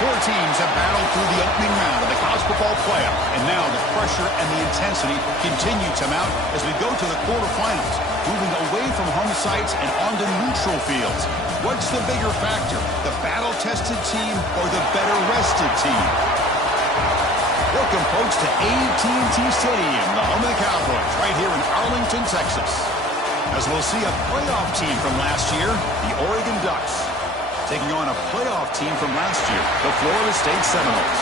Four teams have battled through the opening round of the college football playoff, and now the pressure and the intensity continue to mount as we go to the quarterfinals, moving away from home sites and onto neutral fields. What's the bigger factor, the battle-tested team or the better-rested team? Welcome, folks, to AT&T Stadium, the home of the Cowboys, right here in Arlington, Texas. As we'll see a playoff team from last year, the Oregon Ducks, taking on a playoff team from last year, the Florida State Seminoles.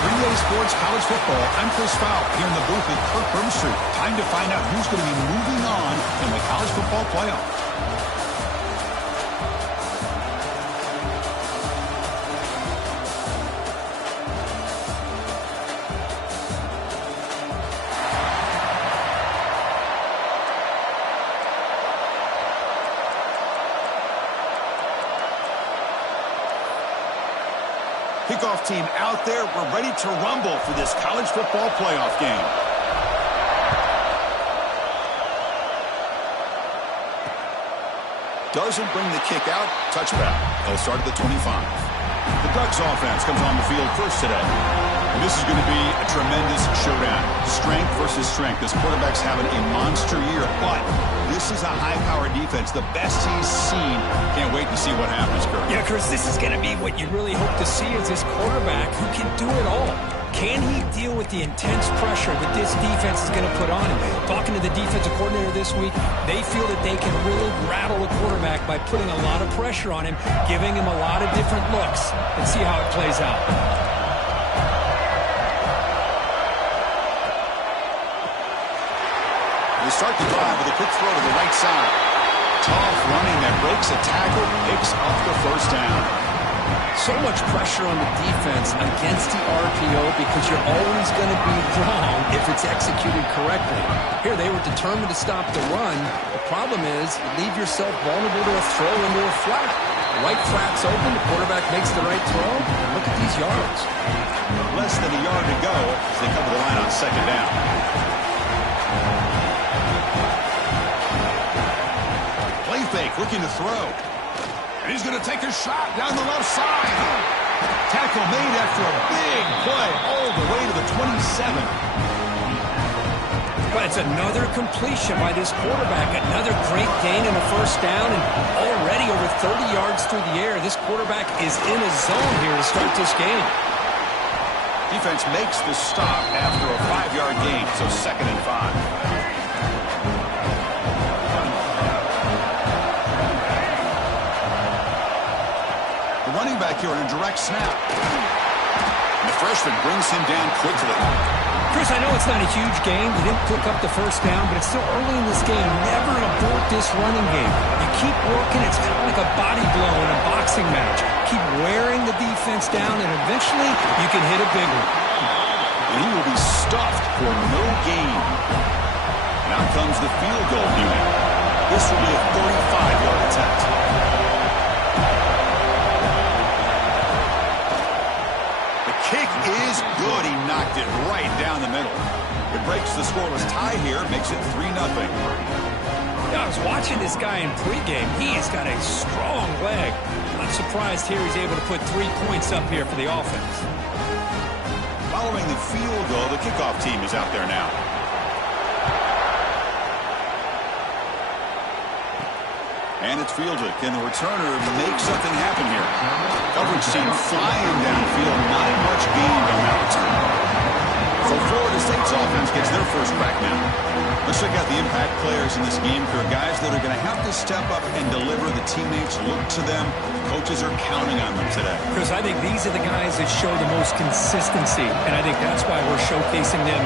3A Sports College Football, I'm Chris Fowle, here in the booth with Kirk Brimstreet. Time to find out who's going to be moving on in the college football playoff. Kickoff team out there. We're ready to rumble for this college football playoff game. Doesn't bring the kick out. Touchback. They'll start at the 25. The Ducks offense comes on the field first today. And this is going to be a tremendous showdown. Strength versus strength. This quarterback's having a monster year, but this is a high-powered defense, the best he's seen. Can't wait to see what happens, Kirk. Yeah, Chris, this is going to be what you really hope to see is this quarterback who can do it all. Can he deal with the intense pressure that this defense is going to put on him? Talking to the defensive coordinator this week, they feel that they can really rattle the quarterback by putting a lot of pressure on him, giving him a lot of different looks. Let's see how it plays out. They start the drive with a quick throw to the right side. Tough running that breaks a tackle, picks up the first down. So much pressure on the defense against the RPO because you're always going to be wrong if it's executed correctly. Here, they were determined to stop the run. The problem is you leave yourself vulnerable to a throw into a flat. The right flat's open, the quarterback makes the right throw, and look at these yards. Less than a yard to go as they cover the line on second down. Play fake, looking to throw. And he's going to take a shot down the left side. Tackle made after a big play all the way to the 27. But it's another completion by this quarterback. Another great gain in a first down, and already over 30 yards through the air. This quarterback is in a zone here to start this game. Defense makes the stop after a 5-yard gain, so 2nd and 5. Running back here on a direct snap. And the freshman brings him down quickly. Chris, I know it's not a huge game. They didn't pick up the first down, but it's still early in this game. Never abort this running game. You keep working. It's kind of like a body blow in a boxing match. Keep wearing the defense down, and eventually you can hit a big one. And he will be stuffed for no gain. Now comes the field goal unit. This will be a 35-yard attempt. Kick is good. He knocked it right down the middle. It breaks the scoreless tie here, makes it 3-0. Yeah, I was watching this guy in pregame. He has got a strong leg. I'm surprised here he's able to put 3 points up here for the offense. Following the field goal, the kickoff team is out there now. And it's fielded. Can the returner make something happen here? Coverage team flying downfield. Not much gained on that return. So Florida State's offense gets their first crack now. Let's check out the impact players in this game. There are guys that are going to have to step up and deliver. The teammates look to them. Coaches are counting on them today. Chris, I think these are the guys that show the most consistency, and I think that's why we're showcasing them.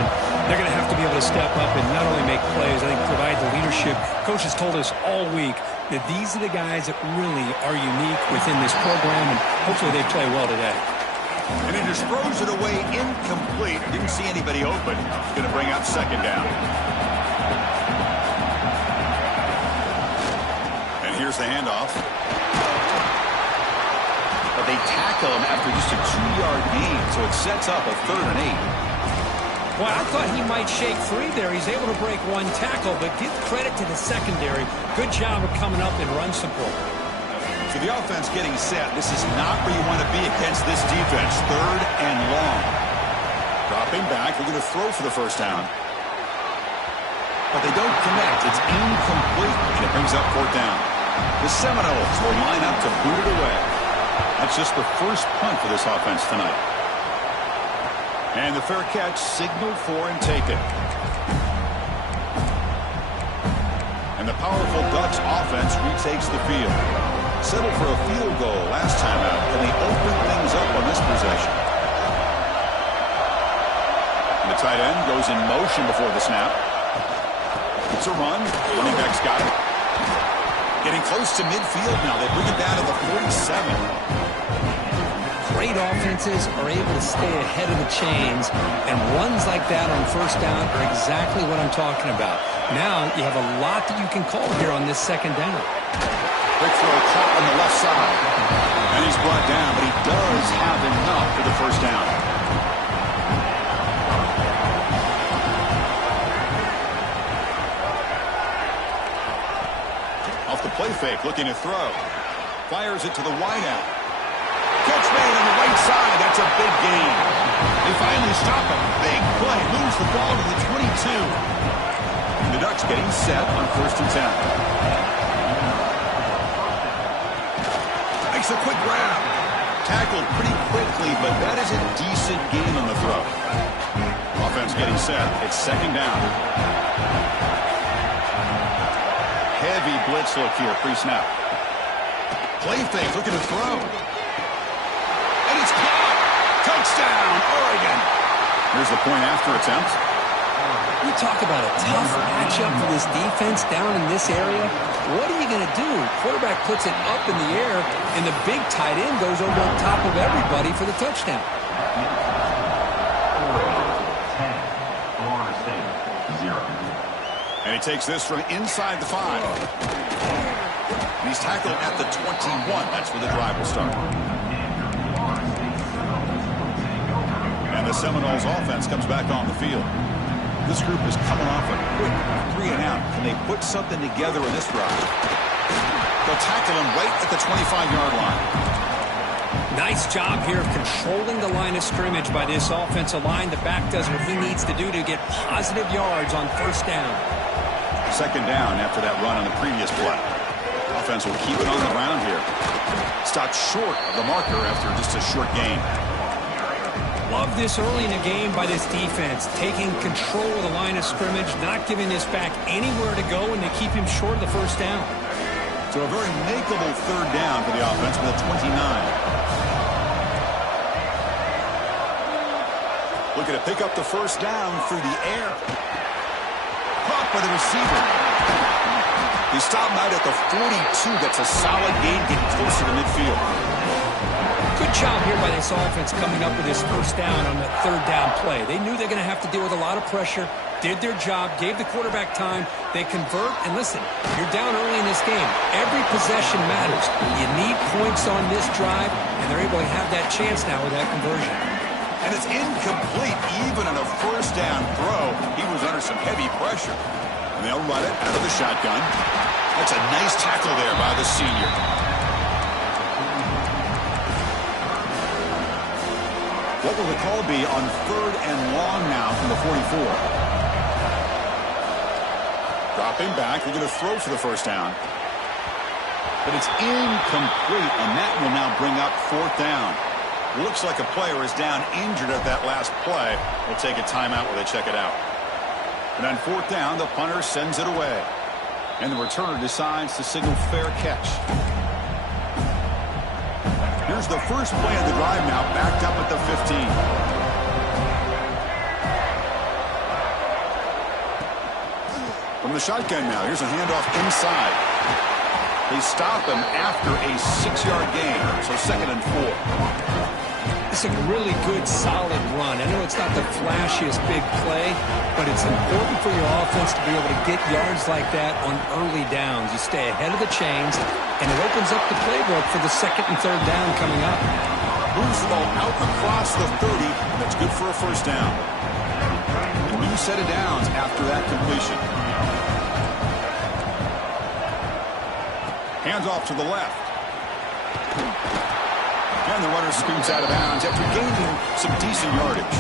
They're going to have to be able to step up and not only make plays, I think provide the leadership. Coaches told us all week that these are the guys that really are unique within this program, and hopefully they play well today. And he just throws it away incomplete. Didn't see anybody open. Going to bring up second down. And here's the handoff. But they tackle him after just a 2-yard gain, so it sets up a 3rd and 8. Well, I thought he might shake free there. He's able to break 1 tackle, but give credit to the secondary. Good job of coming up in run support. So the offense getting set. This is not where you want to be against this defense. 3rd and long. Dropping back. They're going to throw for the first down. But they don't connect. It's incomplete, and it brings up 4th down. The Seminoles will line up to boot it away. That's just the first punt for this offense tonight. And the fair catch signaled for and taken. And the powerful Ducks offense retakes the field. Settled for a field goal last time out. Can they open things up on this possession? And the tight end goes in motion before the snap. It's a run. Running back's got it. Getting close to midfield now. They bring it down to the 47. Great offenses are able to stay ahead of the chains, and runs like that on first down are exactly what I'm talking about. Now you have a lot that you can call here on this 2nd down. Quick throw caught on the left side. And he's brought down, but he does have enough for the first down. Off the play fake, looking to throw. Fires it to the wideout. Catch made on the right side. That's a big gain. They finally stop him. Big play. Moves the ball to the 22. And the Ducks getting set on 1st and 10. Makes a quick grab. Tackled pretty quickly, but that is a decent gain on the throw. Offense getting set. It's 2nd down. Heavy blitz look here, pre-snap. Play fake, looking to throw. And it's caught. Touchdown, Oregon. Here's the point after attempt. You talk about a tough matchup for this defense down in this area. What are you going to do? Quarterback puts it up in the air, and the big tight end goes over on top of everybody for the touchdown. And he takes this from inside the 5. And he's tackled at the 21. That's where the drive will start. And the Seminoles offense comes back on the field. This group is coming off a quick 3 and out. Can they put something together in this drive? They'll tackle him right at the 25-yard line. Nice job here of controlling the line of scrimmage by this offensive line. The back does what he needs to do to get positive yards on first down. 2nd down after that run on the previous play. Offense will keep it on the ground here. Stopped short of the marker after just a short gain. Love this early in the game by this defense, taking control of the line of scrimmage, not giving this back anywhere to go, and they keep him short of the first down. So a very makeable 3rd down for the offense with a 29. Looking to pick up the first down through the air. Caught by the receiver. He stopped out at the 42. That's a solid gain, getting closer to midfield. Good job here by this offense coming up with this first down on the 3rd down play. They knew they're going to have to deal with a lot of pressure, did their job, gave the quarterback time. They convert, and listen, you're down early in this game. Every possession matters. You need points on this drive, and they're able to have that chance now with that conversion. And it's incomplete even on a first down throw. He was under some heavy pressure. And they'll run it out of the shotgun. That's a nice tackle there by the senior. What will the call be on 3rd and long now from the 44? Dropping back. They're going to throw for the first down. But it's incomplete, and that will now bring up 4th down. Looks like a player is down injured at that last play. We'll take a timeout while they check it out. And on 4th down, the punter sends it away. And the returner decides to signal fair catch. Here's the first play of the drive now, backed up at the 15. From the shotgun now, here's a handoff inside. They stop him after a 6-yard gain, so 2nd and 4. It's a really good, solid run. I know it's not the flashiest big play, but it's important for your offense to be able to get yards like that on early downs. You stay ahead of the chains, and it opens up the playbook for the 2nd and 3rd down coming up. Moves the ball out across the 30, and that's good for a first down. A new set of downs after that completion. Hands off to the left. And the runner scoots out of bounds after gaining some decent yardage.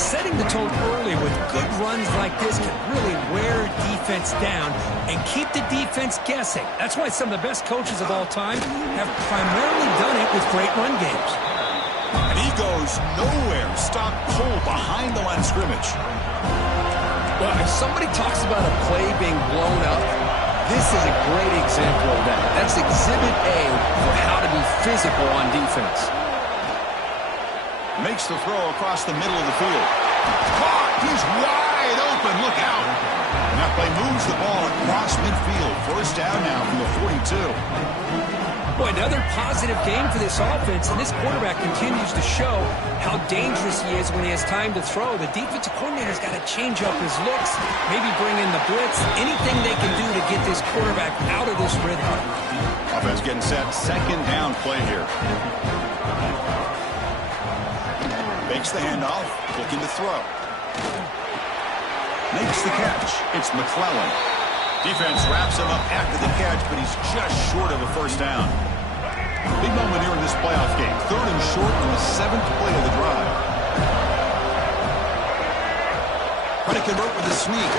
Setting the tone early with good runs like this can really wear defense down and keep the defense guessing. That's why some of the best coaches of all time have primarily done it with great run games. And he goes nowhere. Stop cold behind the line of scrimmage. Well, if somebody talks about a play being blown up, this is a great example of that. That's Exhibit A for how to be physical on defense. Makes the throw across the middle of the field. Caught! He's wide open. Look out. And that play moves the ball across midfield. First down now from the 42. Boy, another positive game for this offense, and this quarterback continues to show how dangerous he is when he has time to throw. The defensive coordinator's got to change up his looks, maybe bring in the blitz, anything they can do to get this quarterback out of this rhythm. Offense getting set. Second down play here. Makes the handoff, looking to throw. Makes the catch. It's McClellan. Defense wraps him up after the catch, but he's just short of a first down. Big moment here in this playoff game. Third and short on the 7th play of the drive. Trying to convert with a sneak.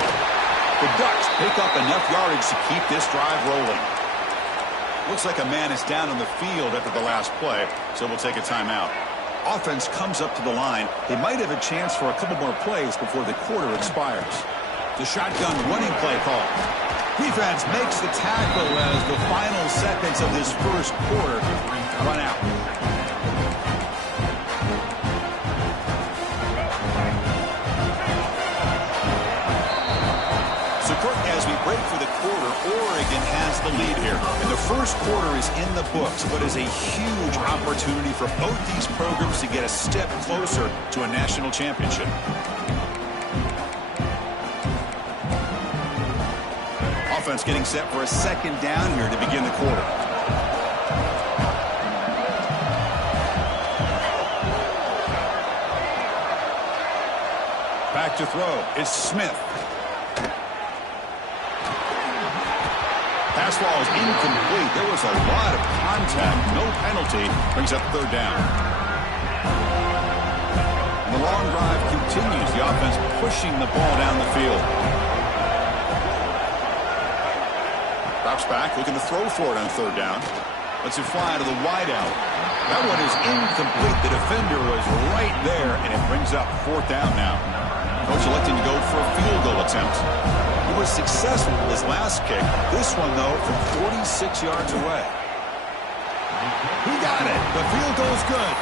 The Ducks pick up enough yardage to keep this drive rolling. Looks like a man is down on the field after the last play, so we'll take a timeout. Offense comes up to the line. They might have a chance for a couple more plays before the quarter expires. The shotgun running play call. Defense makes the tackle as the final seconds of this first quarter run out. So, Kirk, as we break for the quarter, Oregon has the lead here. And the first quarter is in the books, but is a huge opportunity for both these programs to get a step closer to a national championship. Offense getting set for a second down here to begin the quarter. Back to throw. It's Smith. Pass ball is incomplete. There was a lot of contact. No penalty. Brings up third down. The long drive continues. The offense pushing the ball down the field. Drops back, looking to throw for it on third down. Lets it fly to the wideout. That one is incomplete. The defender was right there, and it brings up fourth down now. Coach electing to go for a field goal attempt. He was successful with his last kick. This one, though, from 46 yards away. He got it. The field goal is good.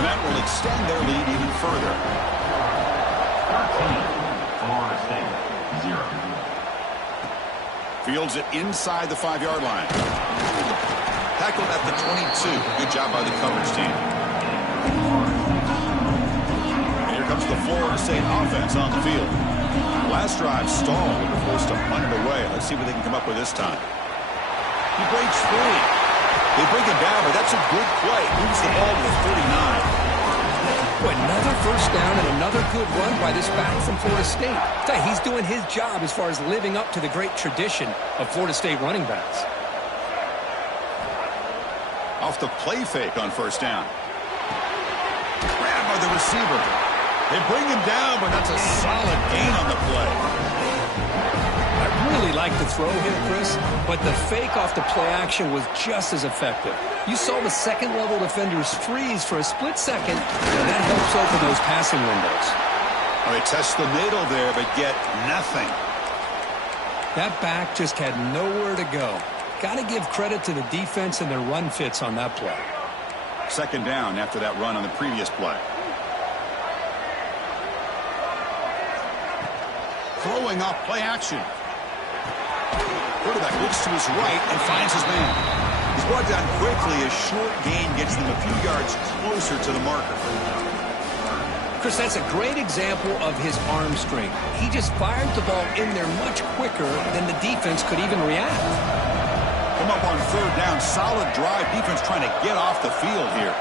And that will extend their lead even further. Florida State, 0. Fields it inside the 5-yard line. Tackled at the 22. Good job by the coverage team. And here comes the Florida State offense on the field. Last drive stalled. They were forced to punt it away. Let's see what they can come up with this time. He breaks free. They bring him down, but that's a good play. Moves the ball to the 39. Another first down and another good run by this back from Florida State. He's doing his job as far as living up to the great tradition of Florida State running backs. Off the play fake on first down. Grabbed by the receiver. They bring him down, but that's a solid gain on the play. I really like the throw here, Chris, but the fake off the play action was just as effective. You saw the second-level defenders freeze for a split second, and that helps open those passing windows. Well, they test the middle there, but get nothing. That back just had nowhere to go. Got to give credit to the defense and their run fits on that play. Second down after that run on the previous play. Throwing off play action. Quarterback looks to his right and finds his man. He's brought down quickly. A short gain gets them a few yards closer to the marker. Chris, that's a great example of his arm strength. He just fired the ball in there much quicker than the defense could even react. Come up on third down. Solid drive. Defense trying to get off the field here.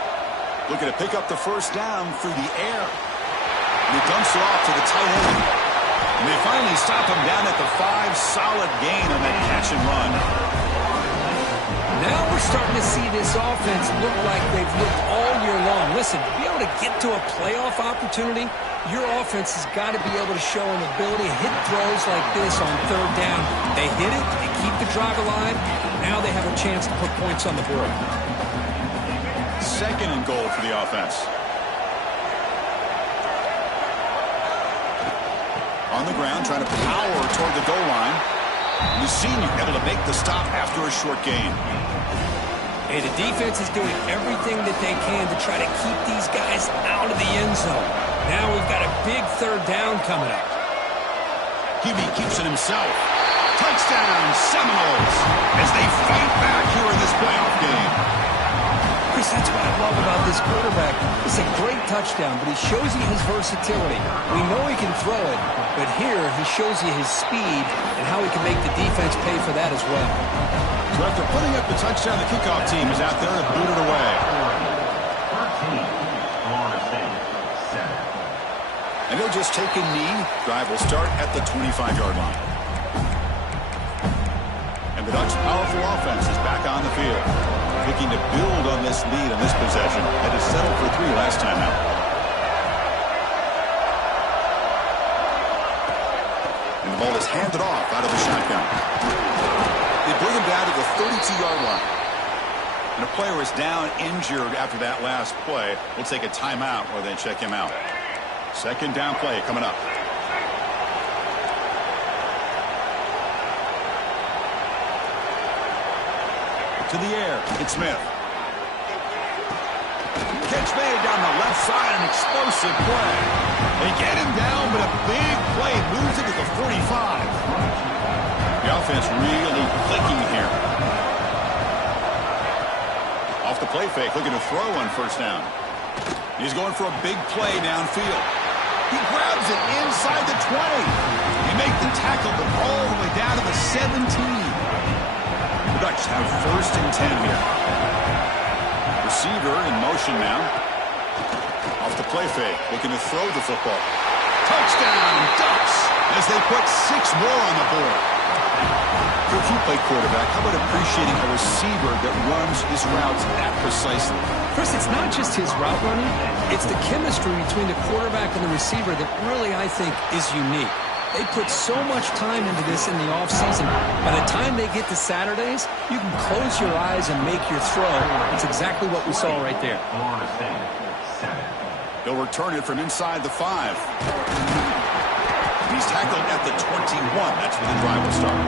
Looking to pick up the first down through the air. And he dumps it off to the tight end. And they finally stop him down at the 5. Solid gain on that catch and run. Now we're starting to see this offense look like they've looked all year long. Listen, to be able to get to a playoff opportunity, your offense has got to be able to show an ability to hit throws like this on third down. They hit it, they keep the drive alive. Now they have a chance to put points on the board. 2nd and goal for the offense. On the ground, trying to power toward the goal line. The senior able to make the stop after a short gain. Hey, the defense is doing everything that they can to try to keep these guys out of the end zone. Now we've got a big 3rd down coming up. QB keeps it himself. Touchdown, Seminoles, as they fight back here in this playoff game. Chris, that's what I love about this quarterback. It's a great touchdown, but he shows you his versatility. We know he can throw it, but here he shows you his speed and how he can make the defense pay for that as well. So after putting up the touchdown, the kickoff team is out there to boot it away. 13, Florida State, 7. And they'll just take a knee. Drive will start at the 25-yard line. And the Ducks' powerful offense is back on the field, looking to build on this lead on this possession. Had to settle for 3 last time out. And the ball is handed off out of the shotgun. They bring him down to the 32-yard line. And a player is down injured after that last play. We'll take a timeout while they check him out. 2nd down play coming up. To the air, it's Smith. Catch made down the left side, an explosive play. They get him down, but a big play moves it to the 45. The offense really clicking here. Off the play fake, looking to throw on 1st down. He's going for a big play downfield. He grabs it inside the 20. He make the tackle, but all the way down to the 17. The Ducks have 1st and 10 here. Receiver in motion now. Off the play fake, looking to throw the football. Touchdown, Ducks, as they put 6 more on the board. If you play quarterback, how about appreciating a receiver that runs his routes that precisely? Chris, it's not just his route running. It's the chemistry between the quarterback and the receiver that really, I think, is unique. They put so much time into this in the offseason. By the time they get to Saturdays, you can close your eyes and make your throw. It's exactly what we saw right there. Florida State, 7. They'll return it from inside the 5. He's tackled at the 21. That's where the drive will start.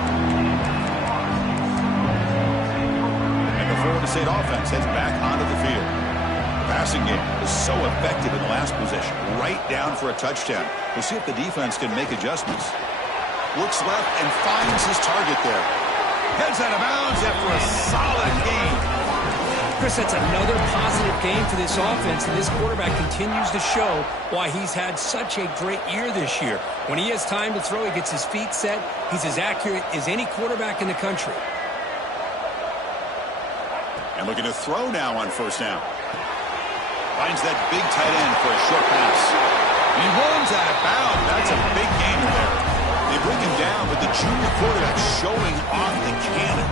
And the Florida State offense heads back onto the field. The passing game was so effective in the last possession. Right down for a touchdown. We'll see if the defense can make adjustments. Looks left and finds his target there. Heads out of bounds after a solid gain. Chris, that's another positive game for this offense, and this quarterback continues to show why he's had such a great year this year. When he has time to throw, he gets his feet set. He's as accurate as any quarterback in the country. And looking to throw now on 1st down. Finds that big tight end for a short pass. And he runs out of bounds. That's a big gainer there. They bring him down, but the junior quarterback showing off the cannon.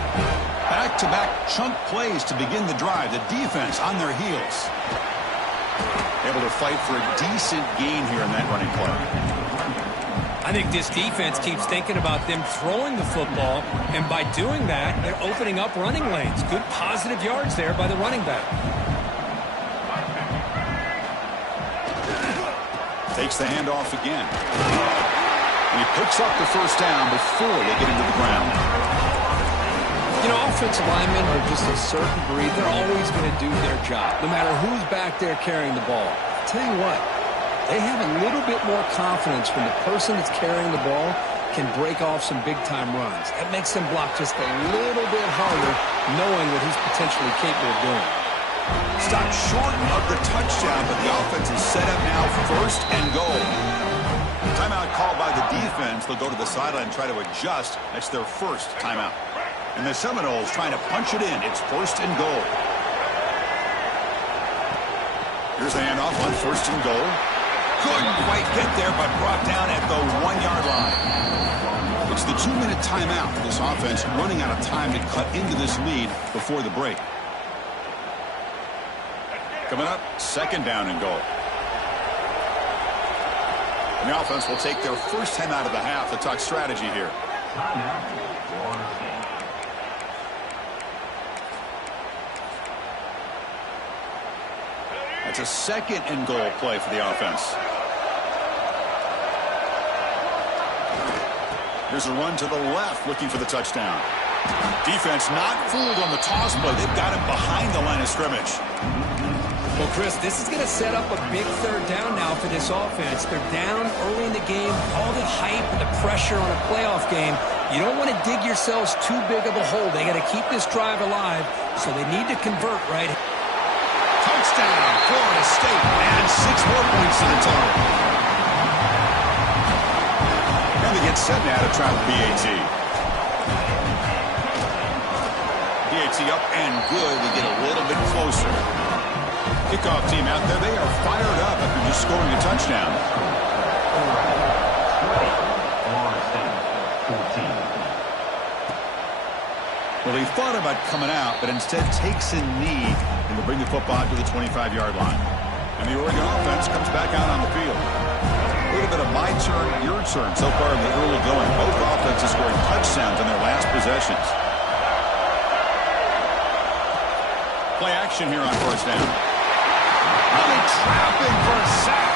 Back-to-back chunk plays to begin the drive. The defense on their heels. Able to fight for a decent gain here in that running play. I think this defense keeps thinking about them throwing the football, and by doing that, they're opening up running lanes. Good positive yards there by the running back. Takes the handoff again. And he picks up the 1st down before they get into the ground. You know, offensive linemen are just a certain breed. They're always going to do their job, no matter who's back there carrying the ball. I'll tell you what, they have a little bit more confidence when the person that's carrying the ball can break off some big-time runs. That makes them block just a little bit harder, knowing what he's potentially capable of doing. Stopped short of the touchdown, but the offense is set up now 1st and goal. Timeout called by the defense. They'll go to the sideline and try to adjust. That's their 1st timeout. And the Seminoles trying to punch it in. It's 1st and goal. Here's the handoff on 1st and goal. Couldn't quite get there, but brought down at the 1-yard line. It's the 2-minute timeout for this offense, running out of time to cut into this lead before the break. Coming up, 2nd down and goal. And the offense will take their first time out of the half to talk strategy here. That's a 2nd and goal play for the offense. Here's a run to the left, looking for the touchdown. Defense not fooled on the toss play. They've got him behind the line of scrimmage. Well, Chris, this is going to set up a big 3rd down now for this offense. They're down early in the game. All the hype and the pressure on a playoff game. You don't want to dig yourselves too big of a hole. They got to keep this drive alive, so they need to convert right. Touchdown, Florida State, and 6 more points to the total. And they get set now to try the PAT. PAT up and good. They get a little bit closer. Kickoff team out there. They are fired up after just scoring a touchdown. Well, he thought about coming out, but instead takes a knee and will bring the football to the 25-yard line. And the Oregon offense comes back out on the field. A little bit of my turn, your turn so far in the early going. Both offenses scoring touchdowns on their last possessions. Play action here on 1st down. Really trapping for a sack.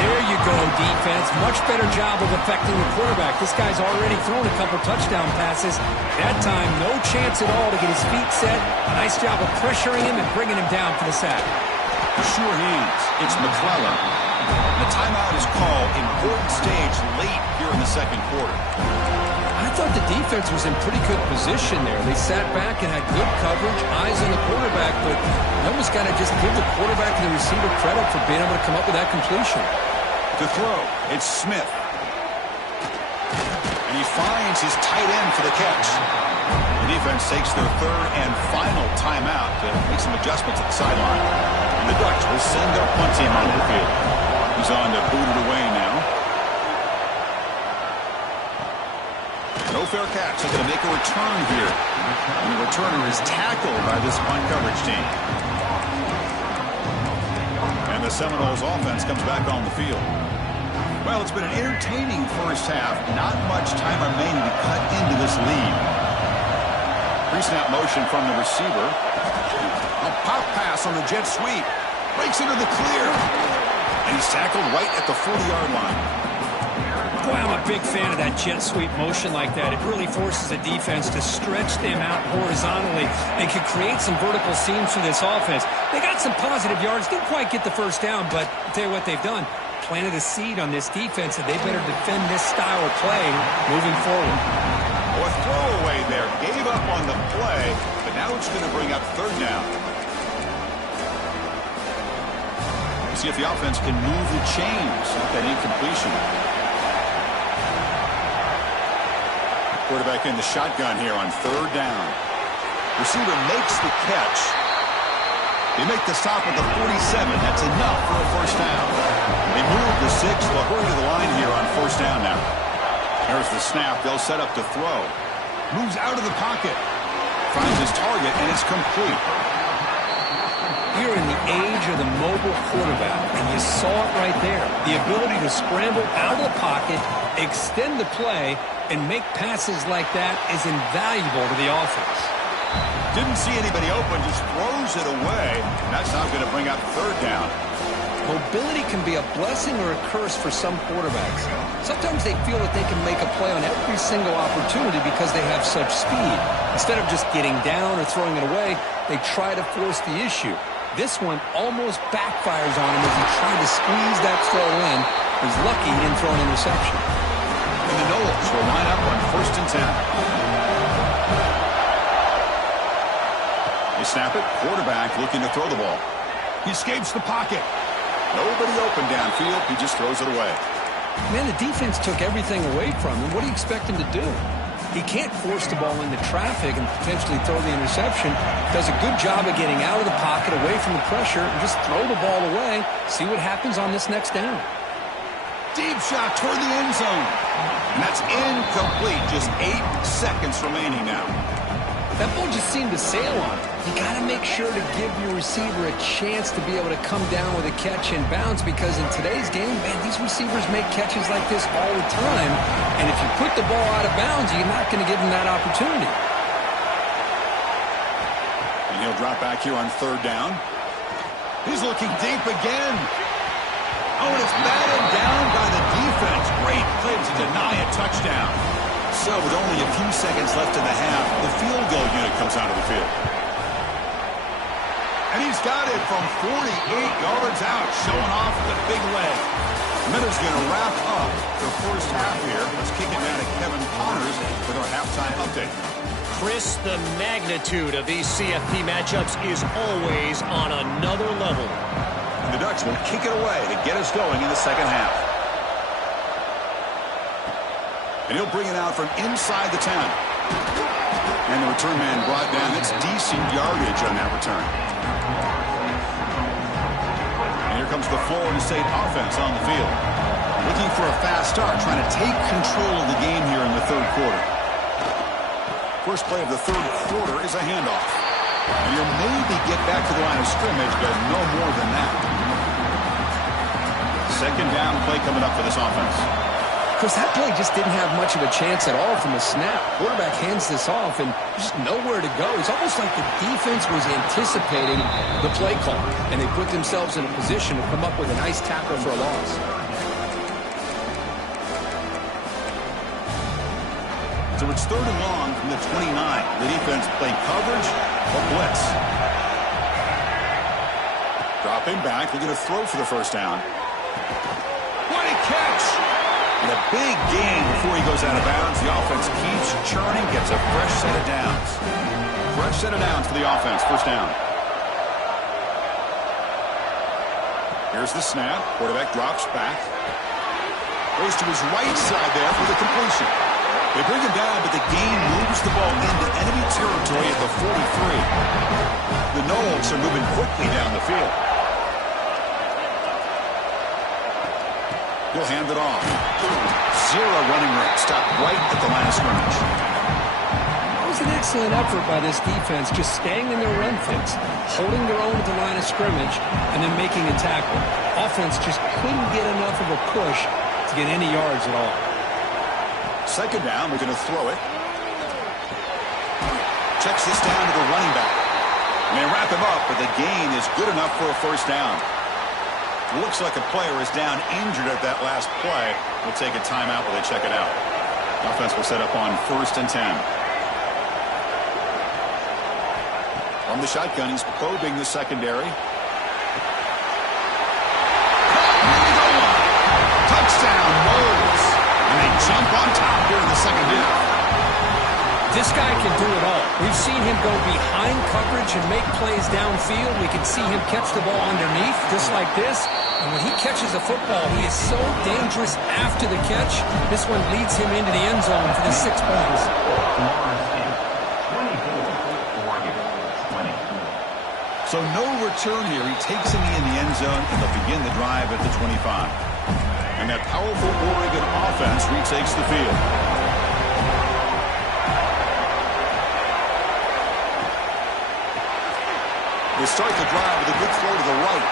There you go, defense. Much better job of affecting the quarterback. This guy's already thrown a couple touchdown passes. That time, no chance at all to get his feet set. Nice job of pressuring him and bringing him down for the sack. Sure hands. It's McClellan. The timeout is called. Important stage late here in the 2nd quarter. I thought the defense was in pretty good position there. They sat back and had good coverage, eyes on the quarterback, but you almost got to just give the quarterback and the receiver credit for being able to come up with that completion. To throw, it's Smith. And he finds his tight end for the catch. The defense takes their 3rd and final timeout to make some adjustments at the sideline. And the Ducks will send their punt team onto the field. He's on to boot it away now. No fair catch. They're going to make a return here. And the returner is tackled by this punt coverage team. And the Seminoles offense comes back on the field. Well, it's been an entertaining first half. Not much time remaining to cut into this lead. Pre-snap motion from the receiver. A pop pass on the jet sweep. Breaks into the clear. And he's tackled right at the 40-yard line. Boy, I'm a big fan of that jet sweep motion like that. It really forces the defense to stretch them out horizontally and can create some vertical seams for this offense. They got some positive yards. Didn't quite get the 1st down, but I'll tell you what they've done. Planted a seed on this defense, and they better defend this style of play moving forward. Well, a throwaway there. Gave up on the play, but now it's going to bring up 3rd down. See if the offense can move the chains with that incompletion. Quarterback in the shotgun here on 3rd down. Receiver makes the catch. They make the stop at the 47. That's enough for a 1st down. They move the 6. They'll hurry to the line here on 1st down now. There's the snap. They'll set up to throw. Moves out of the pocket. Finds his target, and it's complete. You're in the age of the mobile quarterback, and you saw it right there. The ability to scramble out of the pocket, extend the play, and make passes like that is invaluable to the offense. Didn't see anybody open, just throws it away. And that's not going to bring up 3rd down. Mobility can be a blessing or a curse for some quarterbacks. Sometimes they feel that they can make a play on every single opportunity because they have such speed. Instead of just getting down or throwing it away, they try to force the issue. This one almost backfires on him as he tried to squeeze that throw in. He's lucky he didn't throw an interception. And the Noles will line up on 1st and 10. They snap it. Quarterback looking to throw the ball. He escapes the pocket. Nobody open downfield. He just throws it away. Man, the defense took everything away from him. What do you expect him to do? He can't force the ball into traffic and potentially throw the interception. Does a good job of getting out of the pocket, away from the pressure, and just throw the ball away. See what happens on this next down. deep shot toward the end zone. And that's incomplete. Just 8 seconds remaining now. That ball just seemed to sail on him. You got to make sure to give your receiver a chance to be able to come down with a catch and bounce, because in today's game, man, these receivers make catches like this all the time. And if you put the ball out of bounds, you're not going to give them that opportunity. And he'll drop back here on 3rd down. He's looking deep again. Oh, and it's batted down by the defense. Great play to deny a touchdown. So with only a few seconds left in the half, the field goal unit comes out of the field. And he's got it from 48 yards out, showing off the big leg. Miller's going to wrap up the first half here. Let's kick it down to Kevin Connors with our halftime update. Chris, the magnitude of these CFP matchups is always on another level. And the Ducks will kick it away to get us going in the second half. And he'll bring it out from inside the 10. And the return man brought down. That's decent yardage on that return. And here comes the Florida State offense on the field. Looking for a fast start, trying to take control of the game here in the 3rd quarter. First play of the 3rd quarter is a handoff. And you'll maybe get back to the line of scrimmage, but no more than that. 2nd down play coming up for this offense. Chris, that play just didn't have much of a chance at all from the snap. Quarterback hands this off and just nowhere to go. It's almost like the defense was anticipating the play call, and they put themselves in a position to come up with a nice tackle for a loss. So it's 3rd and long from the 29. The defense played coverage or blitz. Dropping back, they're going to throw for the 1st down. What a catch! And a big gain before he goes out of bounds. The offense keeps churning, gets a fresh set of downs. Fresh set of downs for the offense. 1st down. Here's the snap. Quarterback drops back. Goes to his right side there for the completion. They bring him down, but the gain moves the ball into enemy territory at the 43. The Noles are moving quickly down the field. He'll hand it off. 0 running room. Stop right at the line of scrimmage. That was an excellent effort by this defense, just staying in their run fits, holding their own at the line of scrimmage, and then making a tackle. Offense just couldn't get enough of a push to get any yards at all. 2nd down, we're going to throw it. Checks this down to the running back. And they wrap him up, but the gain is good enough for a 1st down. Looks like a player is down injured at that last play. We'll take a timeout while they check it out. Offense will set up on 1st and 10. From the shotgun, he's probing the secondary. Touchdown, Noles. And they jump on top here in the second half. This guy can do it all. We've seen him go behind coverage and make plays downfield. We can see him catch the ball underneath, just like this. And when he catches the football, he is so dangerous after the catch. This one leads him into the end zone for the 6 points. So no return here. He takes him in the end zone, and they'll begin the drive at the 25. And that powerful Oregon offense retakes the field. They start the drive with a good throw to the right.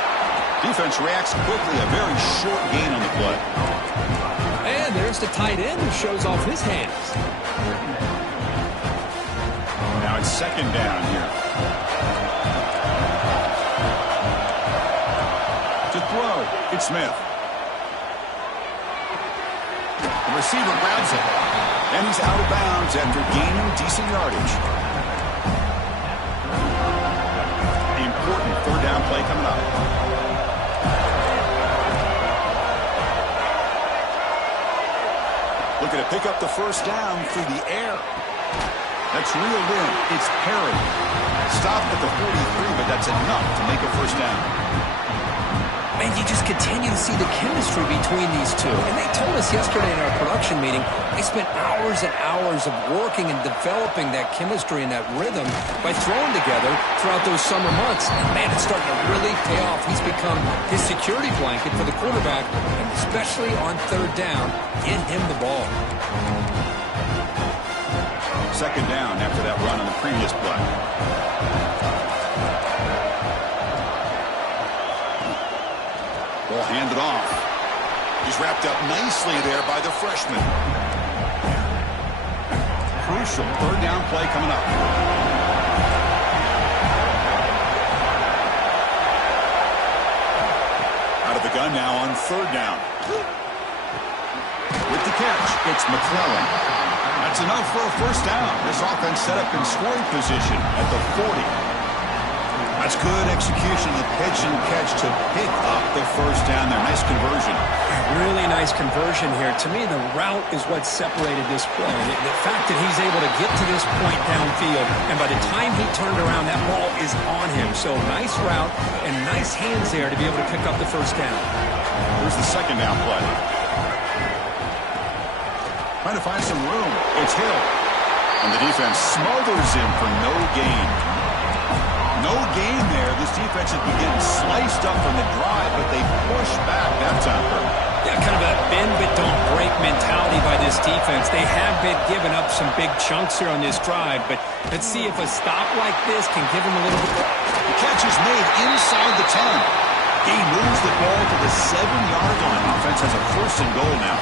Defense reacts quickly. A very short gain on the play. And there's the tight end who shows off his hands. Now it's 2nd down here. To throw, it's Smith. The receiver grabs it. And he's out of bounds after gaining decent yardage. Important 3rd down play coming up. Looking to pick up the 1st down through the air. That's reeled in. It's Perry. Stopped at the 43, but that's enough to make a 1st down. Man, you just continue to see the chemistry between these two. And they told us yesterday in our production meeting, they spent hours and hours of working and developing that chemistry and that rhythm by throwing together throughout those summer months. And man, it's starting to really pay off. He's become his security blanket for the quarterback, and especially on third down, get him the ball. Second down after that run on the previous play. Ball handed off. He's wrapped up nicely there by the freshman. Crucial third down play coming up. Out of the gun now on third down. With the catch, it's McClellan. That's enough for a first down. This offense set up in scoring position at the 40. That's good execution, the pitch and catch to pick up the first down there. Nice conversion. Really nice conversion here. To me, the route is what separated this play. The fact that he's able to get to this point downfield, and by the time he turned around, that ball is on him. So nice route and nice hands there to be able to pick up the first down. Here's the second down play. Trying to find some room. It's Hill. And the defense smothers him for no gain. No gain there. This defense has been getting sliced up from the drive, but they push back that time. Yeah, kind of a bend but don't break mentality by this defense. They have been giving up some big chunks here on this drive, but let's see if a stop like this can give them a little bit. The catch is made inside the 10. He moves the ball to the 7-yard line. Offense has a first and goal now.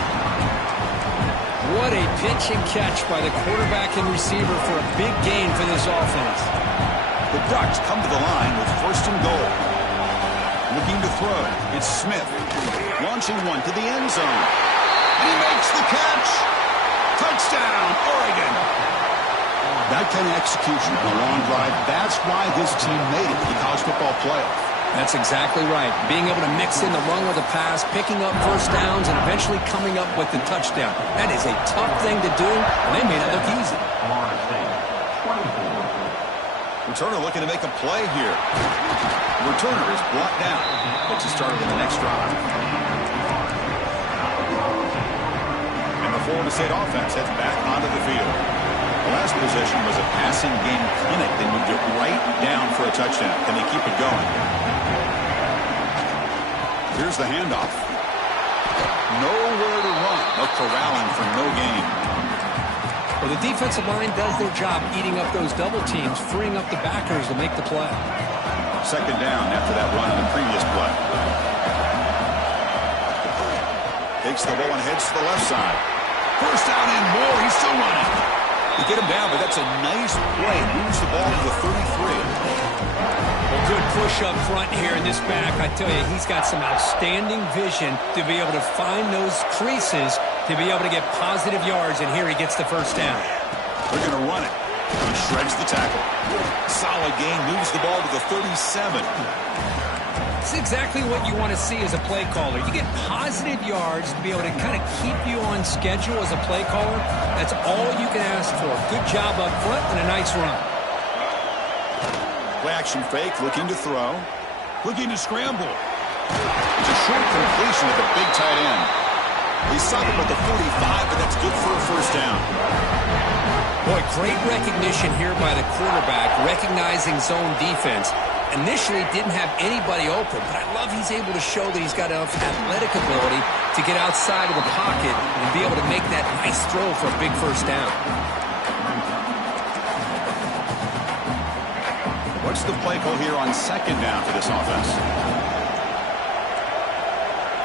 What a pitch and catch by the quarterback and receiver for a big gain for this offense. The Ducks come to the line with first and goal. Looking to throw. It's Smith. Launching one to the end zone. And he makes the catch. Touchdown, Oregon. That kind of execution on a long drive, that's why this team made it to the college football playoff. That's exactly right. Being able to mix in the run with the pass, picking up first downs, and eventually coming up with the touchdown. That is a tough thing to do, and they made it look easy. Returner looking to make a play here. Returner is brought down. Looks to start in the next drive. And the Florida State offense heads back onto the field. The last possession was a passing game clinic. They moved it right down for a touchdown. Can they keep it going? Here's the handoff. Nowhere to run. A corralling for no gain. Well, the defensive line does their job eating up those double teams, freeing up the backers to make the play. Second down after that run on the previous play. Takes the ball and heads to the left side. First down and more. He's still running. You get him down, but that's a nice play. Moves the ball to the 33. Well, good push up front here in this back. I tell you, he's got some outstanding vision to be able to find those creases to be able to get positive yards, and here he gets the first down. They're going to run it. He shreds the tackle. Solid gain, moves the ball to the 37. It's exactly what you want to see as a play caller. You get positive yards to be able to kind of keep you on schedule as a play caller. That's all you can ask for. Good job up front and a nice run. Play action fake, looking to throw. Looking to scramble. It's a short completion at the big tight end. He stopped him at the 45, but that's good for a first down. Boy, great recognition here by the quarterback, recognizing zone defense. Initially didn't have anybody open, but I love he's able to show that he's got enough athletic ability to get outside of the pocket and be able to make that nice throw for a big first down. What's the play call here on second down for this offense?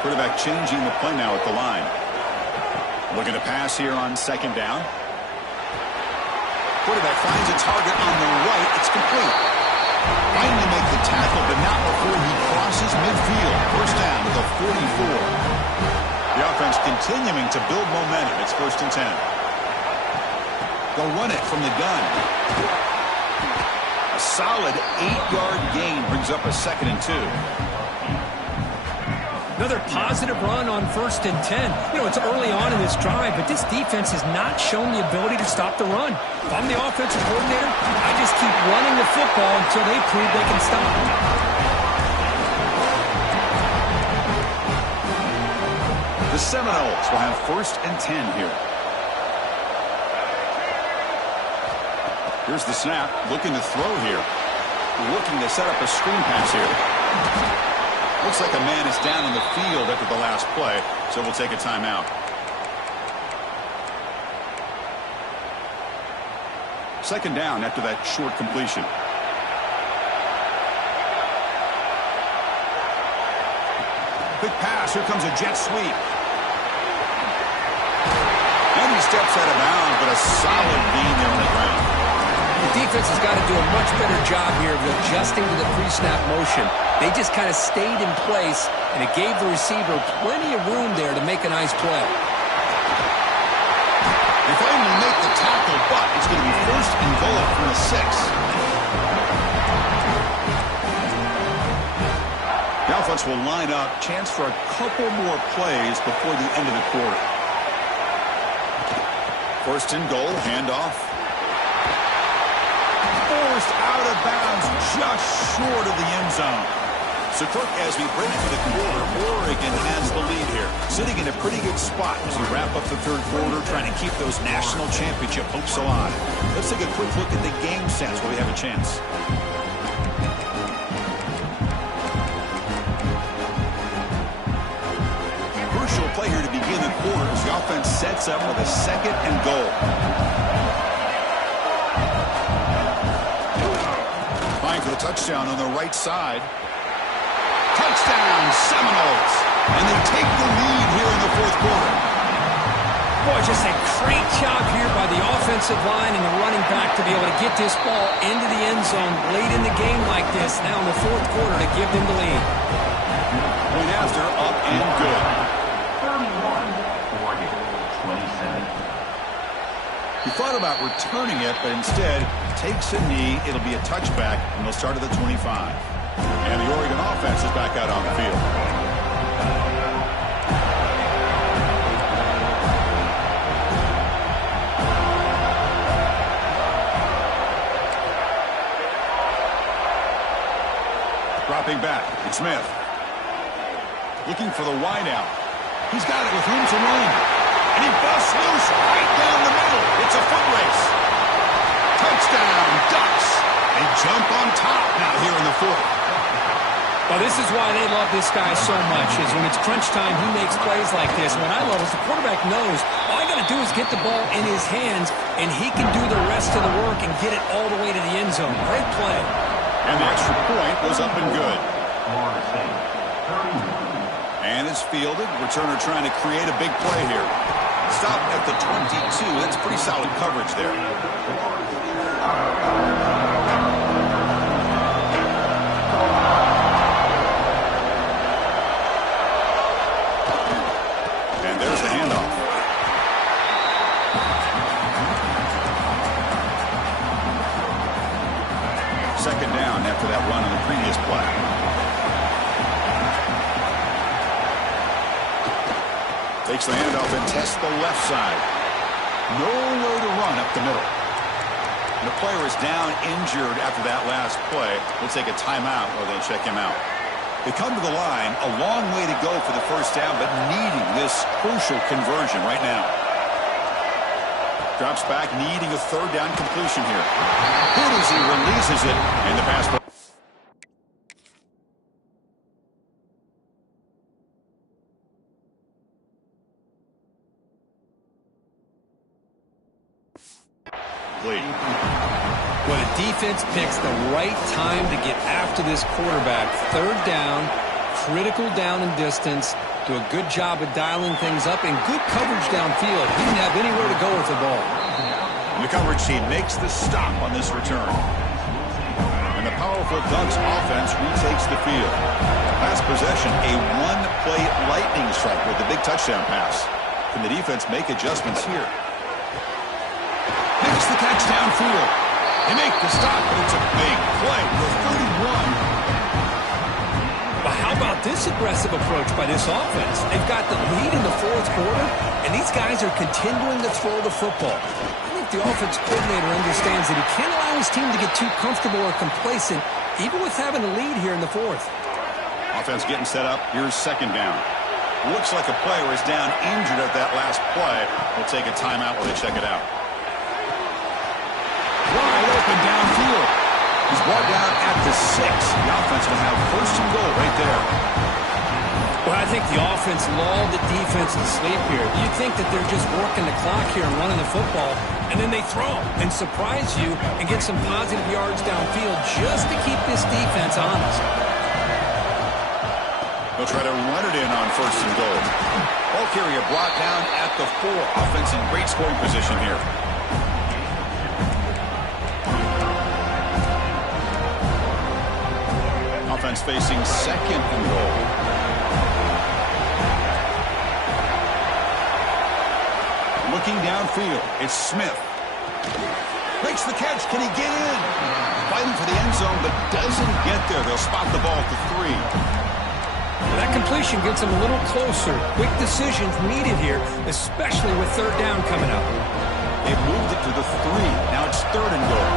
Quarterback changing the play now at the line. Looking to pass here on second down. Quarterback finds a target on the right. It's complete. Finally make the tackle, but not before he crosses midfield. First down to the 44. The offense continuing to build momentum. It's first and 10. They'll run it from the gun. A solid 8-yard gain brings up a second and 2. Another positive run on first and 10. You know, it's early on in this drive, but this defense has not shown the ability to stop the run. If I'm the offensive coordinator, I just keep running the football until they prove they can stop. The Seminoles will have 1st and 10 here. Here's the snap, looking to throw here. Looking to set up a screen pass here. Looks like a man is down on the field after the last play, so we'll take a timeout. Second down after that short completion. Quick pass, here comes a jet sweep. And he steps out of bounds, but a solid gain there on the ground. The defense has got to do a much better job here of adjusting to the pre-snap motion. They just kind of stayed in place, and it gave the receiver plenty of room there to make a nice play. If they only make the tackle, but it's going to be 1st and goal from the 6. The offense will line up. Chance for a couple more plays before the end of the quarter. 1st and goal, handoff. Forced out of bounds, just short of the end zone. So, Kirk, as we break for the quarter, Oregon has the lead here, sitting in a pretty good spot as we wrap up the 3rd quarter, trying to keep those national championship hopes alive. Let's take a quick look at the game sense where we have a chance. Crucial play here to begin the quarter as the offense sets up with a 2nd and goal. Trying for the touchdown on the right side. Touchdown, Seminoles. And they take the lead here in the 4th quarter. Boy, just a great job here by the offensive line and the running back to be able to get this ball into the end zone late in the game like this, now in the 4th quarter, to give them the lead. Point after, up and good. 31, Oregon, 27. He thought about returning it, but instead takes a knee. It'll be a touchback, and they'll start at the 25. And the Oregon offense is back out on the field. Dropping back, it's Smith. Looking for the wideout. He's got it with room to run. And he busts loose right down the middle. It's a foot race. Touchdown, Ducks. They jump on top now here in the 4th. Well, this is why they love this guy so much, is when it's crunch time, he makes plays like this. And what I love is the quarterback knows all I got to do is get the ball in his hands, and he can do the rest of the work and get it all the way to the end zone. Great play. And the extra point was up and good. Florida State, 31. And it's fielded. Returner trying to create a big play here. Stop at the 22. That's pretty solid coverage there. And there's the handoff. Second down after that run on the previous play. Takes the handoff and tests the left side. Nowhere to run up the middle. And the player is down injured after that last play. We'll take a timeout while they check him out. They come to the line, a long way to go for the 1st down, but needing this crucial conversion right now. Drops back, needing a 3rd down completion here. Good as he releases it, and the pass. Well, the defense picks the right time to get after this quarterback. 3rd down, critical down and distance. Do a good job of dialing things up and good coverage downfield. He didn't have anywhere to go with the ball. And the coverage team makes the stop on this return. And the powerful Ducks offense retakes the field. Last possession, a one-play lightning strike with the big touchdown pass. Can the defense make adjustments here? Makes the catch downfield. They make the stop, but it's a big play for 31. But how about this aggressive approach by this offense? They've got the lead in the 4th quarter, and these guys are continuing to throw the football. I think the offense coordinator understands that he can't allow his team to get too comfortable or complacent, even with having a lead here in the 4th. Offense getting set up. Here's 2nd down. Looks like a player is down injured at that last play. We'll take a timeout while they check it out. Wide open downfield. He's brought down at the 6. The offense will have first and goal right there. Well, I think the offense lulled the defense to sleep here. You think that they're just working the clock here and running the football, and then they throw and surprise you and get some positive yards downfield just to keep this defense honest. They'll try to run it in on first and goal. Ball carrier brought down at the 4. Offense in great scoring position here. Offense facing second and goal. Looking downfield, it's Smith. Makes the catch. Can he get in? Fighting for the end zone, but doesn't get there. They'll spot the ball at the 3. Well, that completion gets him a little closer. Quick decisions needed here, especially with third down coming up. They've moved it to the 3. Now it's third and goal.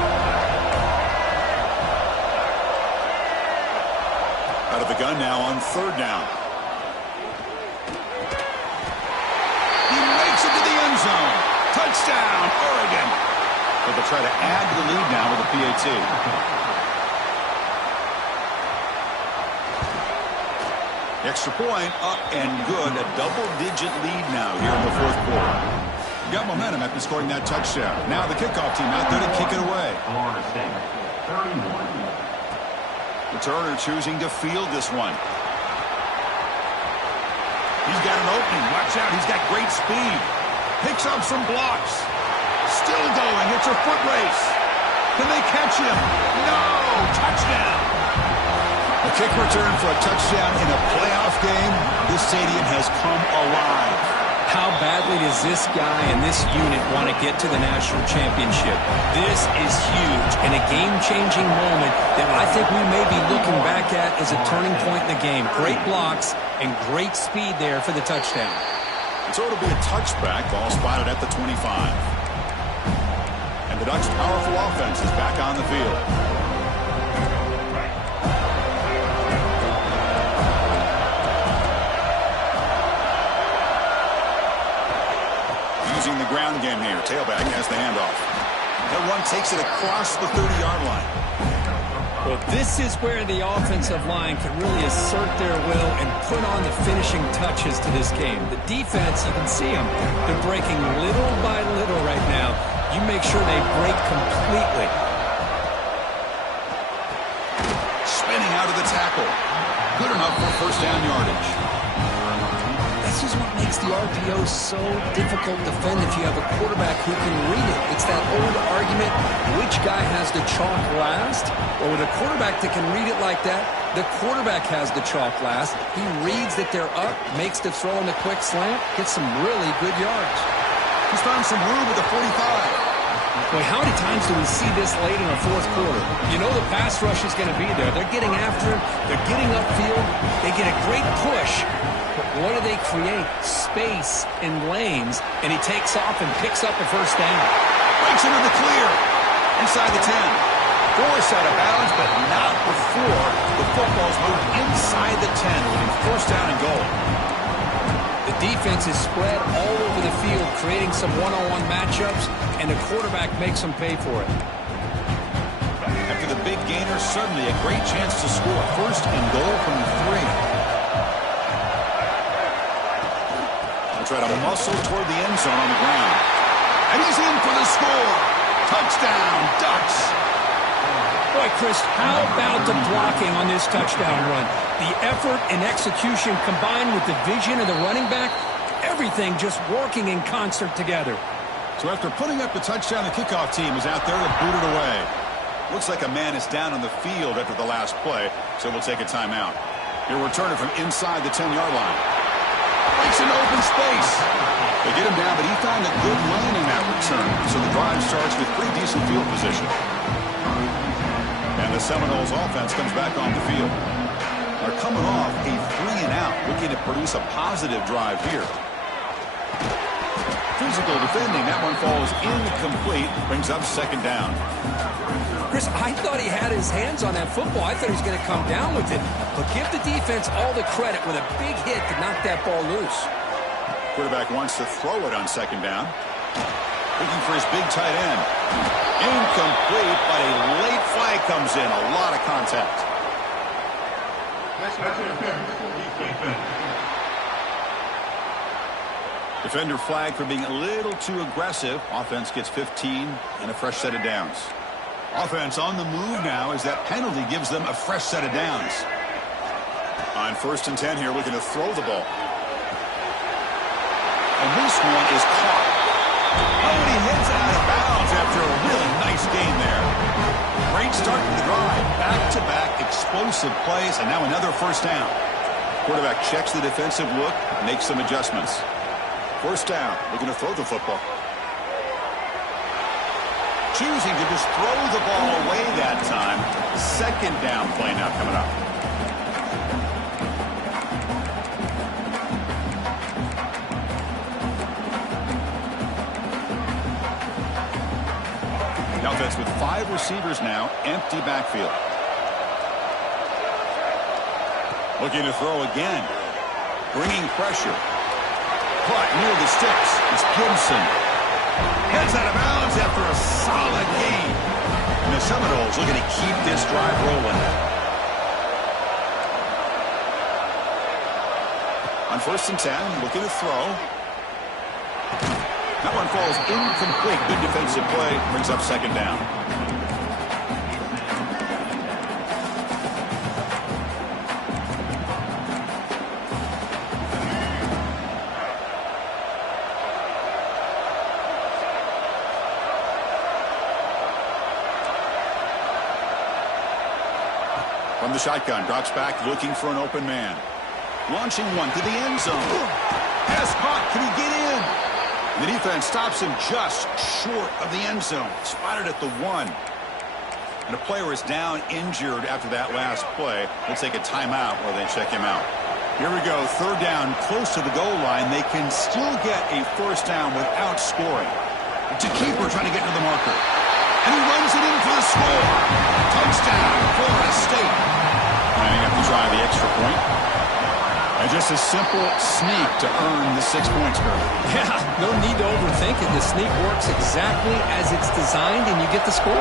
Out of the gun now on third down. He makes it to the end zone. Touchdown, Oregon. But they'll try to add to the lead now with a PAT. Extra point up and good. A double-digit lead now here in the fourth quarter. Got momentum after scoring that touchdown. Now the kickoff team out there to kick it away. Florida State, 31. Returner choosing to field this one. He's got an opening. Watch out. He's got great speed. Picks up some blocks. Still going. It's a foot race. Can they catch him? No! Touchdown! A kick return for a touchdown in a playoff game. This stadium has come alive. How badly does this guy and this unit want to get to the national championship? This is huge and a game-changing moment that I think we may be looking back at as a turning point in the game. Great blocks and great speed there for the touchdown. So it'll be a touchback. Ball spotted at the 25. And the Ducks' powerful offense is back on the field. Using the ground game here. Tailback has the handoff. That one takes it across the 30-yard line. Well, this is where the offensive line can really assert their will and put on the finishing touches to this game. The defense, you can see them. They're breaking little by little right now. You make sure they break completely. Spinning out of the tackle. Good enough for first down yardage. This is what makes the RPO so difficult to defend if you have a quarterback who can read it. It's that old argument, which guy has the chalk last? Or with a quarterback that can read it like that, the quarterback has the chalk last. He reads that they're up, makes the throw in the quick slant, gets some really good yards. He's found some room with the 45. Boy, how many times do we see this late in the fourth quarter? You know the pass rush is going to be there. They're getting after him. They're getting upfield. They get a great push. But what do they create? Space in lanes, and he takes off and picks up a first down. Breaks into the clear. Inside the 10. Forced out of bounds, but not before the football's moved inside the 10, leaving first down and goal. The defense is spread all over the field, creating some one-on-one matchups, and the quarterback makes them pay for it. After the big gainer, suddenly a great chance to score. First and goal from the 3. Try to muscle toward the end zone on the ground. And he's in for the score. Touchdown, Ducks. Boy, Chris, how about the blocking on this touchdown run? The effort and execution combined with the vision of the running back, everything just working in concert together. So after putting up the touchdown, the kickoff team is out there to boot it away. Looks like a man is down on the field after the last play, so we'll take a timeout. He'll return it from inside the 10-yard line. Breaks into open space. They get him down, but he found a good lane in that return. So the drive starts with pretty decent field position. And the Seminoles offense comes back on the field. They're coming off a 3-and-out, looking to produce a positive drive here. Physical defending. That one falls incomplete. Brings up second down. Chris, I thought he had his hands on that football. I thought he was going to come down with it. But give the defense all the credit with a big hit to knock that ball loose. Quarterback wants to throw it on second down. Looking for his big tight end. Incomplete, but a late flag comes in. A lot of contact. Defender flag for being a little too aggressive. Offense gets 15 and a fresh set of downs. Offense on the move now as that penalty gives them a fresh set of downs. On 1st and 10 here, looking to throw the ball. And this one is caught. Oh, and he heads out of bounds after a really nice game there. Great start to the drive. Back-to-back explosive plays, and now another first down. Quarterback checks the defensive look, makes some adjustments. First down, looking to throw the football. Choosing to just throw the ball away that time. Second down play now coming up. The offense with 5 receivers now, empty backfield. Looking to throw again. Bringing pressure. But near the sticks, it's Gibson. Heads out of bounds after a solid game. And the Seminoles looking to keep this drive rolling. On 1st and 10, looking to throw. That one falls incomplete. Good defensive play. Brings up second down. From the shotgun, drops back, looking for an open man. Launching one to the end zone. Pass caught. Can he get in? The defense stops him just short of the end zone. Spotted at the 1. And a player is down injured after that last play. We'll take a timeout while they check him out. Here we go. 3rd down, close to the goal line. They can still get a first down without scoring. It's a keeper trying to get to the marker. And he runs it in for the score. Touchdown, Florida State. Lining up to try the extra point. And just a simple sneak to earn the 6 points, Kirk. Yeah, no need to overthink it. The sneak works exactly as it's designed, and you get the score.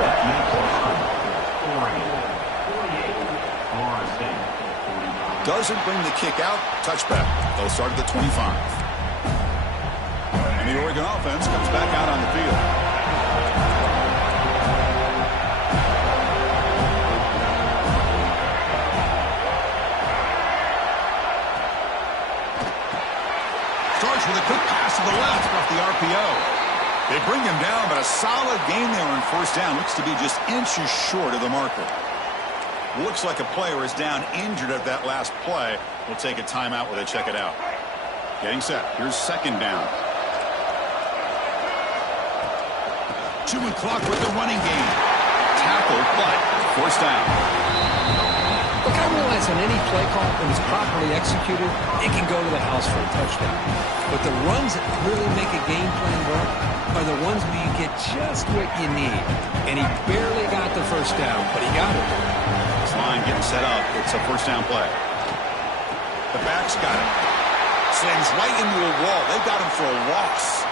Doesn't bring the kick out. Touchback. They'll start at the 25. And the Oregon offense comes back out on the field. Starts with a quick pass to the left off the RPO. They bring him down, but a solid game there on 1st down. Looks to be just inches short of the marker. Looks like a player is down injured at that last play. We'll take a timeout while they check it out. Getting set. Here's 2nd down. Chewing clock with the running game. Tackle, but 1st down. Look, I realize on any play call, when it's properly executed, it can go to the house for a touchdown. But the runs that really make a game plan work are the ones where you get just what you need. And he barely got the first down, but he got it. This line getting set up. It's a first down play. The back's got it. Slings right into a wall. They got him for a loss.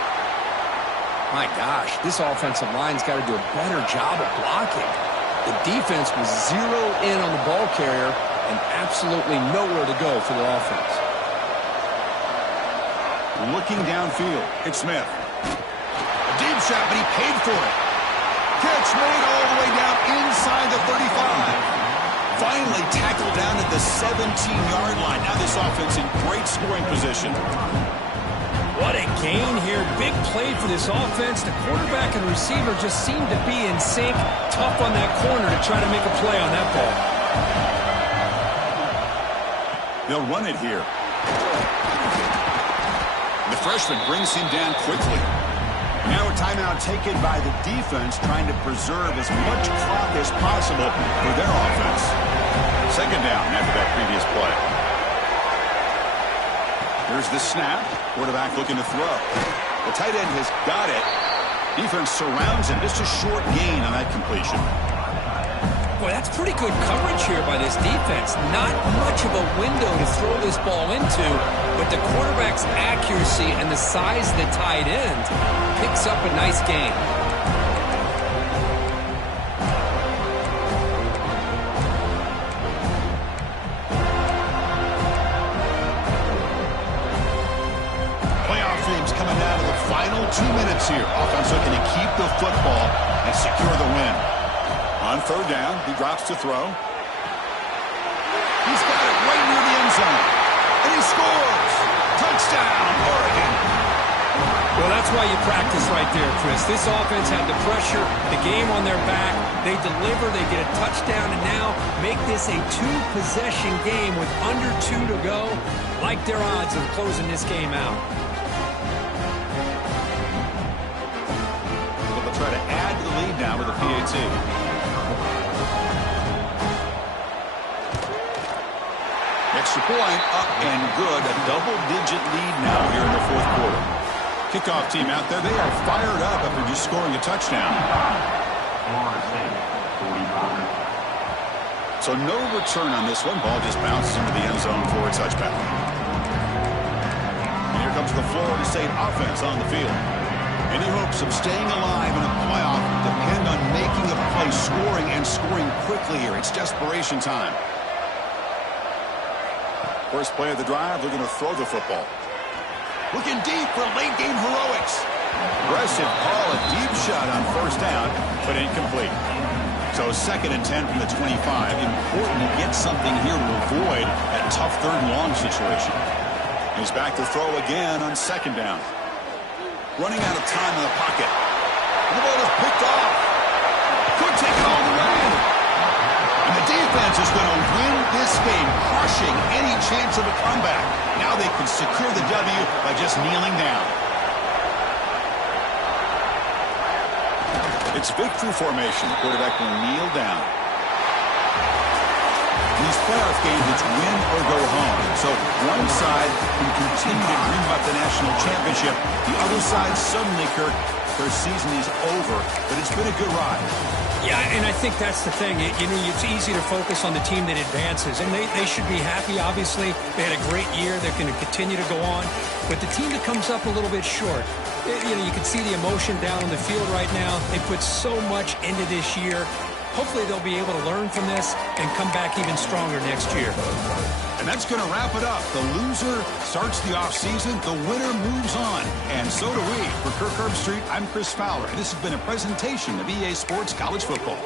My gosh, this offensive line's got to do a better job of blocking. The defense was zeroed in on the ball carrier and absolutely nowhere to go for the offense. Looking downfield, it's Smith. A deep shot, but he paid for it. Catch made all the way down inside the 35. Finally tackled down at the 17-yard line. Now this offense in great scoring position. What a gain here. Big play for this offense. The quarterback and receiver just seem to be in sync. Tough on that corner to try to make a play on that ball. They'll run it here. The freshman brings him down quickly. Now a timeout taken by the defense, trying to preserve as much clock as possible for their offense. 2nd down after that previous play. Here's the snap. Quarterback looking to throw. The tight end has got it. Defense surrounds him. Just a short gain on that completion. Boy, that's pretty good coverage here by this defense. Not much of a window to throw this ball into, but the quarterback's accuracy and the size of the tight end picks up a nice gain. Playoff dreams coming down to the final 2 minutes here. Offense looking to keep the football and secure the win. On third down, he drops to throw. He's got it right near the end zone. And he scores! Touchdown, Oregon! Well, that's why you practice right there, Chris. This offense had the pressure, the game on their back. They deliver, they get a touchdown, and now make this a two-possession game with under 2 to go. Like their odds of closing this game out. They'll try to add to the lead now with a PAT. Extra point up and good. A double-digit lead now here in the fourth quarter. Kickoff team out there. They are fired up after just scoring a touchdown. So no return on this one. Ball just bounces into the end zone for a touchback. And here comes the Florida State offense on the field. Any hopes of staying alive in a playoff depend on making a play, scoring and scoring quickly here. It's desperation time. First play of the drive, they're going to throw the football. Looking deep for late-game heroics. Aggressive call, a deep shot on first down, but incomplete. So 2nd and 10 from the 25. Important to get something here to avoid that tough third and long situation. He's back to throw again on 2nd down. Running out of time in the pocket. And the ball is picked off. Could take it all the way. And the defense is going to win this game, crushing any chance of a comeback. Now they can secure the W by just kneeling down. It's victory formation. The quarterback will kneel down. In these playoff games, it's win or go home. So one side can continue to dream about the national championship. The other side suddenly, Kirk, their season is over. But it's been a good ride. Yeah, and I think that's the thing. You know, it's easy to focus on the team that advances, and they should be happy, obviously. They had a great year. They're going to continue to go on. But the team that comes up a little bit short, you know, you can see the emotion down on the field right now. They put so much into this year. Hopefully they'll be able to learn from this and come back even stronger next year. And that's going to wrap it up. The loser starts the offseason. The winner moves on. And so do we. For Kirk Herbstreit, I'm Chris Fowler. And this has been a presentation of EA Sports College Football.